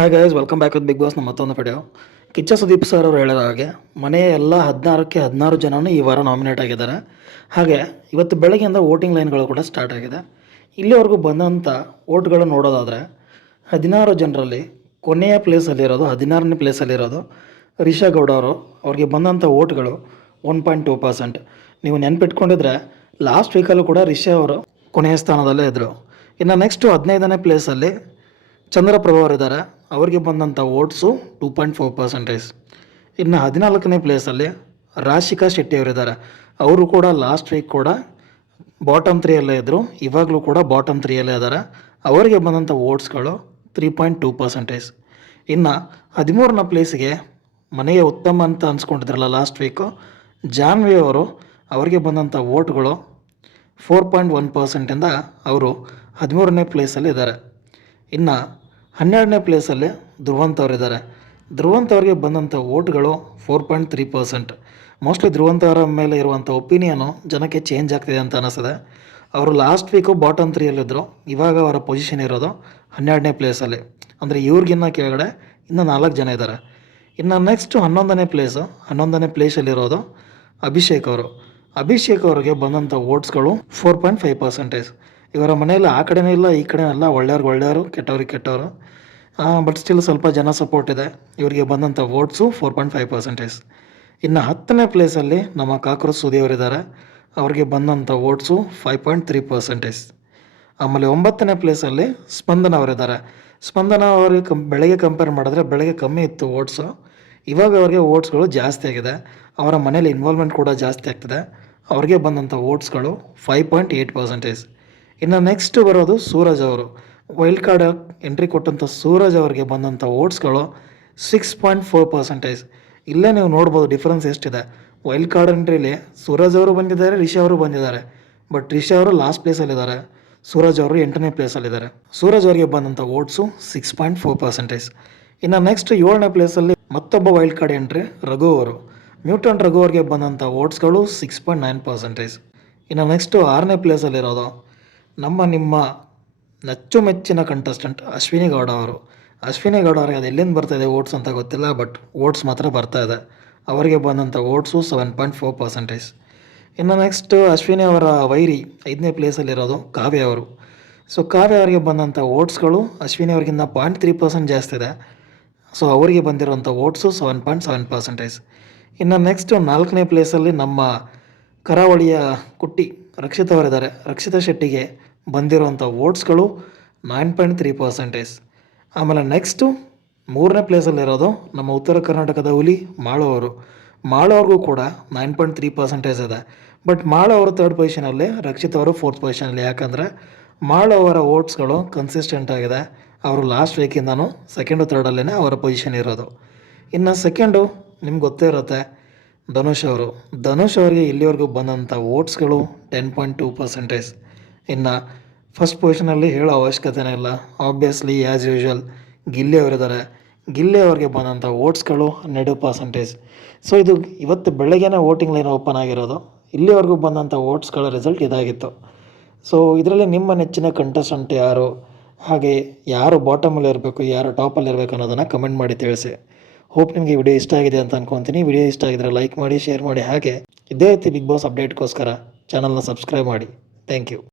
Hi welcome back with big boss ನಮ್ಮ ಮತ್ತೊಂದು video Kichcha Sudeep sir ಅವರು ಹೇಳಿದ ಹಾಗೆ, ಮನೆಯ ಎಲ್ಲ ಹದಿನಾರಕ್ಕೆ ಹದಿನಾರು ಜನನು ಈ ವಾರ ನಾಮಿನೇಟ್ ಆಗಿದ್ದಾರೆ. ಹಾಗೆ, ಇವತ್ತು ಬೆಳಗ್ಗೆಯಿಂದ ವೋಟಿಂಗ್ ಲೈನ್ಗಳು ಕೂಡ ಸ್ಟಾರ್ಟ್ ಆಗಿದೆ. ಇಲ್ಲಿವರೆಗೂ ಬಂದಂಥ ವೋಟ್ಗಳು ನೋಡೋದಾದರೆ, ಹದಿನಾರು ಜನರಲ್ಲಿ ಕೊನೆಯ ಪ್ಲೇಸಲ್ಲಿರೋದು ಹದಿನಾರನೇ ಪ್ಲೇಸಲ್ಲಿರೋದು ರಿಷಾ ಗೌಡ ಅವರು. ಅವ್ರಿಗೆ ಬಂದಂಥ ವೋಟ್ಗಳು ಒನ್ ಪಾಯಿಂಟ್ ಟೂ ಪರ್ಸೆಂಟ್ ನೀವು ನೆನ್ಪಿಟ್ಕೊಂಡಿದ್ರೆ ಲಾಸ್ಟ್ ವೀಕಲ್ಲೂ ಕೂಡ ರಿಷಾ ಅವರು ಕೊನೆಯ ಸ್ಥಾನದಲ್ಲೇ ಇದ್ದರು ಇನ್ನು ನೆಕ್ಸ್ಟು ಹದಿನೈದನೇ ಪ್ಲೇಸಲ್ಲಿ ಚಂದ್ರಪ್ರಭು ಅವರಿದ್ದಾರೆ ಅವರಿಗೆ ಬಂದಂಥ votes two point four percentage ಇನ್ನು ಹದಿನಾಲ್ಕನೇ ಪ್ಲೇಸಲ್ಲಿ ರಾಶಿಕಾ ಶೆಟ್ಟಿ ಅವರಿದ್ದಾರೆ ಅವರು ಕೂಡ ಲಾಸ್ಟ್ ವೀಕ್ ಕೂಡ ಬಾಟಮ್ ತ್ರೀಯಲ್ಲೇ ಇದ್ದರು ಇವಾಗಲೂ ಕೂಡ ಬಾಟಮ್ ತ್ರೀಯಲ್ಲೇ ಇದ್ದಾರೆ ಅವರಿಗೆ ಬಂದಂಥ ಓಟ್ಸ್ಗಳು ತ್ರೀ ಪಾಯಿಂಟ್ ಟೂ ಪರ್ಸೆಂಟೇಜ್ ಇನ್ನು ಹದಿಮೂರನೇ ಪ್ಲೇಸಿಗೆ ಮನೆಯ ಉತ್ತಮ ಅಂತ ಅನ್ಸ್ಕೊಂಡಿದ್ರಲ್ಲ ಲಾಸ್ಟ್ ವೀಕು ಜಾನ್ವಿ ಅವರು ಅವರಿಗೆ ಬಂದಂಥ ವೋಟ್ಗಳು ಫೋರ್ ಪಾಯಿಂಟ್ ಒನ್ ಪರ್ಸೆಂಟಿಂದ ಅವರು ಹದಿಮೂರನೇ ಪ್ಲೇಸಲ್ಲಿ ಇದ್ದಾರೆ ಇನ್ನು ಹನ್ನೆರಡನೇ ಪ್ಲೇಸಲ್ಲಿ ಧ್ರುವಂತ್ ಅವರಿದ್ದಾರೆ. ಧ್ರುವಂತ್ ಅವರಿಗೆ ಬಂದಂಥ ವೋಟ್ಗಳು four point three percent. Mostly Dhruvanth ಅವರ ಮೇಲೆ ಇರುವಂಥ ಒಪಿನಿಯನು ಜನಕ್ಕೆ ಚೇಂಜ್ ಆಗ್ತಿದೆ ಅಂತ ಅನಿಸಿದೆ ಅವರು ಲಾಸ್ಟ್ ವೀಕು ಬಾಟಮ್ ತ್ರೀಯಲ್ಲಿದ್ದರು. ಇವಾಗ ಅವರ ಪೊಸಿಷನ್ ಇರೋದು ಹನ್ನೆರಡನೇ ಪ್ಲೇಸಲ್ಲಿ. ಅಂದರೆ ಇವ್ರಿಗಿನ್ನ ಕೆಳಗಡೆ ಇನ್ನೂ ನಾಲ್ಕು ಜನ ಇದ್ದಾರೆ. ಇನ್ನು ನೆಕ್ಸ್ಟು ಹನ್ನೊಂದನೇ ಪ್ಲೇಸು, ಹನ್ನೊಂದನೇ ಪ್ಲೇಸಲ್ಲಿರೋದು ಅಭಿಷೇಕ್ ಅವರು. ಅಭಿಷೇಕ್ ಅವರಿಗೆ ಬಂದಂಥ ವೋಟ್ಸ್ಗಳು ಫೋರ್ ಪಾಯಿಂಟ್ ಫೈವ್ ಪರ್ಸೆಂಟೇಜ್. ಇವರ ಮನೆಯಲ್ಲಿ ಆ ಕಡೆನೇ ಇಲ್ಲ, ಈ ಕಡೆ ಎಲ್ಲ ಒಳ್ಳೆಯವ್ರಿಗೆ ಒಳ್ಳೆಯವರು, ಕೆಟ್ಟವ್ರಿಗೆ ಕೆಟ್ಟವರು. ಬಟ್ ಸ್ಟಿಲ್ ಸ್ವಲ್ಪ ಜನ ಸಪೋರ್ಟ್ ಇದೆ. ಇವರಿಗೆ ಬಂದಂಥ votes four point five percentage ಇನ್ನು ಹತ್ತನೇ ಪ್ಲೇಸಲ್ಲಿ ನಮ್ಮ ಕಾಕ್ರೋಚ್ ಸುದಿ ಅವರಿದ್ದಾರೆ ಅವರಿಗೆ ಬಂದಂಥ votes five point three percentage ಆಮೇಲೆ ಒಂಬತ್ತನೇ ಪ್ಲೇಸಲ್ಲಿ ಸ್ಪಂದನ ಅವರಿದ್ದಾರೆ. ಸ್ಪಂದನ ಅವರಿಗೆ ಕಂ, ಬೆಳಗ್ಗೆ ಕಂಪೇರ್ ಮಾಡಿದ್ರೆ ಬೆಳಗ್ಗೆ ಕಮ್ಮಿ ಇತ್ತು ವೋಟ್ಸು ಇವಾಗ ಅವರಿಗೆ ವೋಟ್ಸ್ಗಳು ಜಾಸ್ತಿ ಆಗಿದೆ. ಅವರ ಮನೇಲಿ ಇನ್ವಾಲ್ವ್ಮೆಂಟ್ ಕೂಡ ಜಾಸ್ತಿ ಆಗ್ತಿದೆ. ಅವ್ರಿಗೆ ಬಂದಂಥ ವೋಟ್ಸ್ಗಳು ಫೈವ್ ಪಾಯಿಂಟ್ ಏಯ್ಟ್ ಪರ್ಸೆಂಟೇಜ್ ಇನ್ನು ನೆಕ್ಸ್ಟ್ ಬರೋದು ಸೂರಜ್ ಅವರು. ವೈಲ್ಡ್ ಕಾರ್ಡ್ ಎಂಟ್ರಿ ಕೊಟ್ಟಂಥ ಸೂರಜ್ ಅವರಿಗೆ ಬಂದಂಥ ಓಟ್ಸ್ಗಳು ಸಿಕ್ಸ್ ಪಾಯಿಂಟ್ ಫೋರ್ ಪರ್ಸೆಂಟೇಜ್ ಇಲ್ಲೇ ನೀವು ನೋಡ್ಬೋದು ಡಿಫ್ರೆನ್ಸ್ ಎಷ್ಟಿದೆ. ವೈಲ್ಡ್ ಕಾರ್ಡ್ ಎಂಟ್ರಿಲಿ ಸೂರಜ್ ಅವರು ಬಂದಿದ್ದಾರೆ, ರಿಷಿ ಅವರು ಬಂದಿದ್ದಾರೆ. ಬಟ್ ರಿಷಿ ಅವರು ಲಾಸ್ಟ್ ಪ್ಲೇಸಲ್ಲಿದ್ದಾರೆ ಸೂರಜ್ ಅವರು ಎಂಟನೇ ಪ್ಲೇಸಲ್ಲಿದ್ದಾರೆ ಸೂರಜ್ ಅವರಿಗೆ ಬಂದಂಥ votes six point four percentage ಇನ್ನು ನೆಕ್ಸ್ಟ್ ಏಳನೇ ಪ್ಲೇಸಲ್ಲಿ ಮತ್ತೊಬ್ಬ ವೈಲ್ಡ್ ಕಾರ್ಡ್ ಎಂಟ್ರಿ ರಘು ಅವರು. ಮ್ಯೂಟನ್ ರಘು ಅವರಿಗೆ ಬಂದಂಥ ಓಟ್ಸ್ಗಳು ಸಿಕ್ಸ್ ಪಾಯಿಂಟ್ ನೈನ್ ಪರ್ಸೆಂಟೇಜ್ ಇನ್ನು ನೆಕ್ಸ್ಟು ಆರನೇ ಪ್ಲೇಸಲ್ಲಿರೋದು ನಮ್ಮ ನಿಮ್ಮ ನಚ್ಚುಮೆಚ್ಚಿನ ಕಂಟೆಸ್ಟೆಂಟ್ ಅಶ್ವಿನಿ ಗೌಡ ಅವರು. ಅಶ್ವಿನಿ ಗೌಡ ಅವರಿಗೆ ಅದು ಎಲ್ಲಿಂದ ಬರ್ತಾಯಿದೆ ಓಟ್ಸ್ ಅಂತ ಗೊತ್ತಿಲ್ಲ ಬಟ್ ಓಟ್ಸ್ ಮಾತ್ರ ಬರ್ತಾ ಇದೆ. ಅವರಿಗೆ ಬಂದಂಥ votes seven point four percentage ಇನ್ನು ನೆಕ್ಸ್ಟ್ ಅಶ್ವಿನಿ ಅವರ ವೈರಿ ಐದನೇ ಪ್ಲೇಸಲ್ಲಿರೋದು ಕಾವ್ಯ ಅವರು. ಸೊ ಕಾವ್ಯ ಅವರಿಗೆ ಬಂದಂಥ ಓಟ್ಸ್ಗಳು ಅಶ್ವಿನಿ ಅವರಿಗಿಂತ ಪಾಯಿಂಟ್ ತ್ರೀ ಪರ್ಸೆಂಟ್ ಜಾಸ್ತಿ ಇದೆ. ಸೊ ಅವರಿಗೆ ಬಂದಿರೋಂಥ votes seven point seven percentage ಇನ್ನು ನೆಕ್ಸ್ಟ್ ನಾಲ್ಕನೇ ಪ್ಲೇಸಲ್ಲಿ ನಮ್ಮ ಕರಾವಳಿಯ ಕುಟ್ಟಿ ರಕ್ಷಿತ್ ಅವರಿದ್ದಾರೆ ರಕ್ಷಿತಾ ಶೆಟ್ಟಿಗೆ ಬಂದಿರುವಂಥ ವೋಟ್ಸ್ಗಳು ನೈನ್ ಪಾಯಿಂಟ್ ತ್ರೀ ಪರ್ಸೆಂಟೇಜ್. ಆಮೇಲೆ ನೆಕ್ಸ್ಟು ಮೂರನೇ ಪ್ಲೇಸಲ್ಲಿರೋದು ನಮ್ಮ ಉತ್ತರ ಕರ್ನಾಟಕದ ಹುಲಿ ಮಾಳು ಅವರು ಕೂಡ ನೈನ್ ಪಾಯಿಂಟ್ ತ್ರೀ ಪರ್ಸೆಂಟೇಜ್ ಇದೆ. ಬಟ್ ಮಾಳು ಅವರು ತರ್ಡ್ ಪೊಸಿಷನಲ್ಲಿ ರಕ್ಷಿತ್ ಅವರು ಫೋರ್ತ್ ಪೊಸಿಷನಲ್ಲಿ. ಯಾಕಂದರೆ ಮಾಳು ಅವರ ವೋಟ್ಸ್ಗಳು ಕನ್ಸಿಸ್ಟೆಂಟ್ ಆಗಿದೆ. ಅವರು ಲಾಸ್ಟ್ ವೀಕಿಂದನೂ ಸೆಕೆಂಡು ತರ್ಡಲ್ಲೇ ಅವರ ಪೊಸಿಷನ್ ಇರೋದು. ಇನ್ನು ಸೆಕೆಂಡು ನಿಮ್ಗೆ ಗೊತ್ತೇ ಇರುತ್ತೆ ಧನುಷ್ ಅವರು. ಧನುಷ್ ಅವರಿಗೆ ಇಲ್ಲಿವರೆಗೂ ಬಂದಂಥ ಓಟ್ಸ್ಗಳು ಟೆನ್ ಪಾಯಿಂಟ್ ಟೂ ಪರ್ಸೆಂಟೇಜ್ ಇನ್ನು ಫಸ್ಟ್ ಪೊಸಿಷನಲ್ಲಿ ಹೇಳೋ ಅವಶ್ಯಕತೆನೇ ಇಲ್ಲ. ಆಬ್ವಿಯಸ್ಲಿ ಆ್ಯಸ್ ಯೂಶ್ವಲ್ ಗಿಲ್ಲಿ ಅವರಿದ್ದಾರೆ. ಗಿಲ್ಲಿ ಅವರಿಗೆ ಬಂದಂಥ ಓಟ್ಸ್ಗಳು ಹನ್ನೆರಡು ಪರ್ಸೆಂಟೇಜ್ ಸೊ ಇದು ಇವತ್ತು ಬೆಳಗ್ಗೆನೇ ವೋಟಿಂಗ್ ಲೈನ್ ಓಪನ್ ಆಗಿರೋದು. ಇಲ್ಲಿವರೆಗೂ ಬಂದಂಥ ವೋಟ್ಸ್ಗಳ ರಿಸಲ್ಟ್ ಇದಾಗಿತ್ತು. ಸೊ ಇದರಲ್ಲಿ ನಿಮ್ಮ ನೆಚ್ಚಿನ ಕಂಟೆಸ್ಟೆಂಟ್ ಯಾರು? ಹಾಗೆ ಯಾರು ಬಾಟಮಲ್ಲಿ ಇರಬೇಕು ಯಾರು ಟಾಪಲ್ಲಿ ಇರಬೇಕು ಅನ್ನೋದನ್ನು ಕಮೆಂಟ್ ಮಾಡಿ ತಿಳಿಸಿ. ಹೋಪ್ ನಿಮಗೆ ವಿಡಿಯೋ ಇಷ್ಟ ಆಗಿದೆ ಅಂತ ಅನ್ಕೊಂತೀನಿ. ವಿಡಿಯೋ ಇಷ್ಟ ಆಗಿದ್ರೆ ಲೈಕ್ ಮಾಡಿ ಶೇರ್ ಮಾಡಿ. ಹಾಗೆ ಇದೇ ರೀತಿ ಬಿಗ್ ಬಾಸ್ ಅಪ್ಡೇಟ್ಗೋಸ್ಕರ ಚಾನಲ್ನ ಸಬ್ಸ್ಕ್ರೈಬ್ ಮಾಡಿ. Thank you